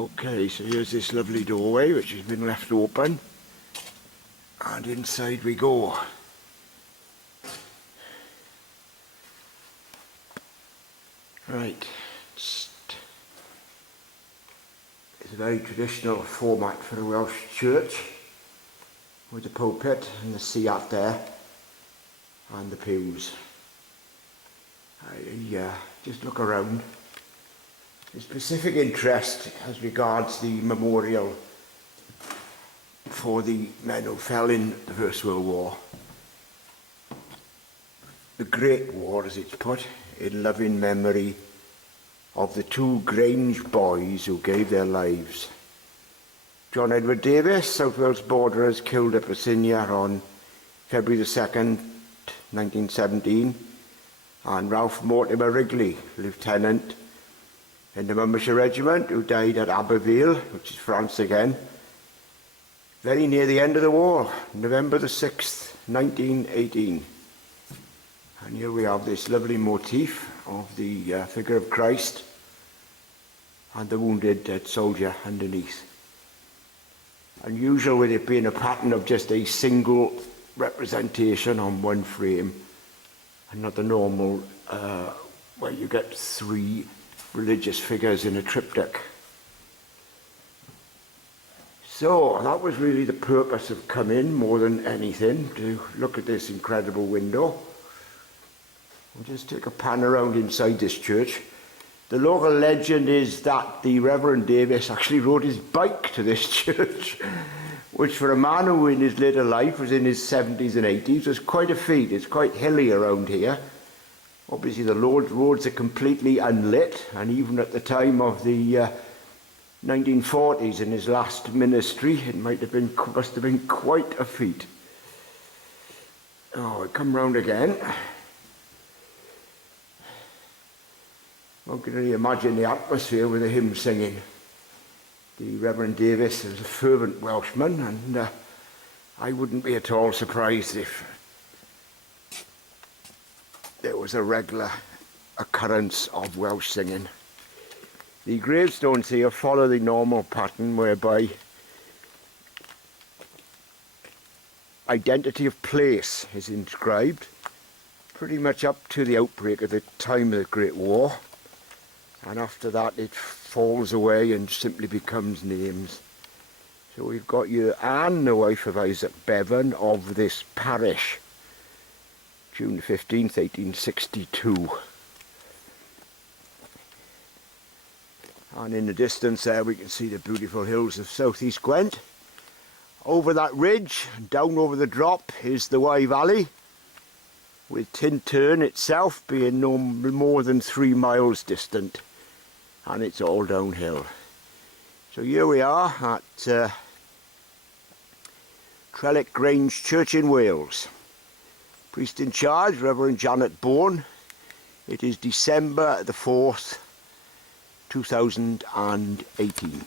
Okay, so here's this lovely doorway which has been left open, and inside we go. Right, it's a very traditional format for a Welsh church, with the pulpit and the sea out there and the pews. I just look around. There's specific interest as regards the memorial for the men who fell in the First World War. The Great War, as it's put, in loving memory of the two Grange boys who gave their lives. John Edward Davies, South Wales borderers, killed at Brysinia on February the 2nd, 1917, and Ralph Mortimer Wrigley, lieutenant in the Monmouthshire Regiment, who died at Abbeville, which is France again, very near the end of the war, November the 6th, 1918. And here we have this lovely motif of the figure of Christ and the wounded dead soldier underneath. Unusual with it being a pattern of just a single representation on one frame, and not the normal where you get three religious figures in a triptych. So that was really the purpose of coming more than anything, to look at this incredible window. We'll just take a pan around inside this church. The local legend is that the Reverend Davies actually rode his bike to this church, which for a man who in his later life was in his 70s and 80s was quite a feat. It's quite hilly around here. Obviously the roads are completely unlit, and even at the time of the 1940s in his last ministry, it must have been quite a feat. Oh, I come round again. One can really imagine the atmosphere with the hymn singing. The Reverend Davies was a fervent Welshman, and I wouldn't be at all surprised if there was a regular occurrence of Welsh singing. The gravestones here follow the normal pattern whereby identity of place is inscribed pretty much up to the outbreak of the time of the Great War, and after that it falls away and simply becomes names. So we've got here Anne, the wife of Isaac Bevan, of this parish, June 15th, 1862. And in the distance there we can see the beautiful hills of South East Gwent. Over that ridge, down over the drop, is the Wye Valley, with Tintern itself being no more than 3 miles distant, and it's all downhill. So here we are at Trellech Grange Church in Wales. Priest in charge, Reverend Janet Bourne. It is December the 4th, 2018.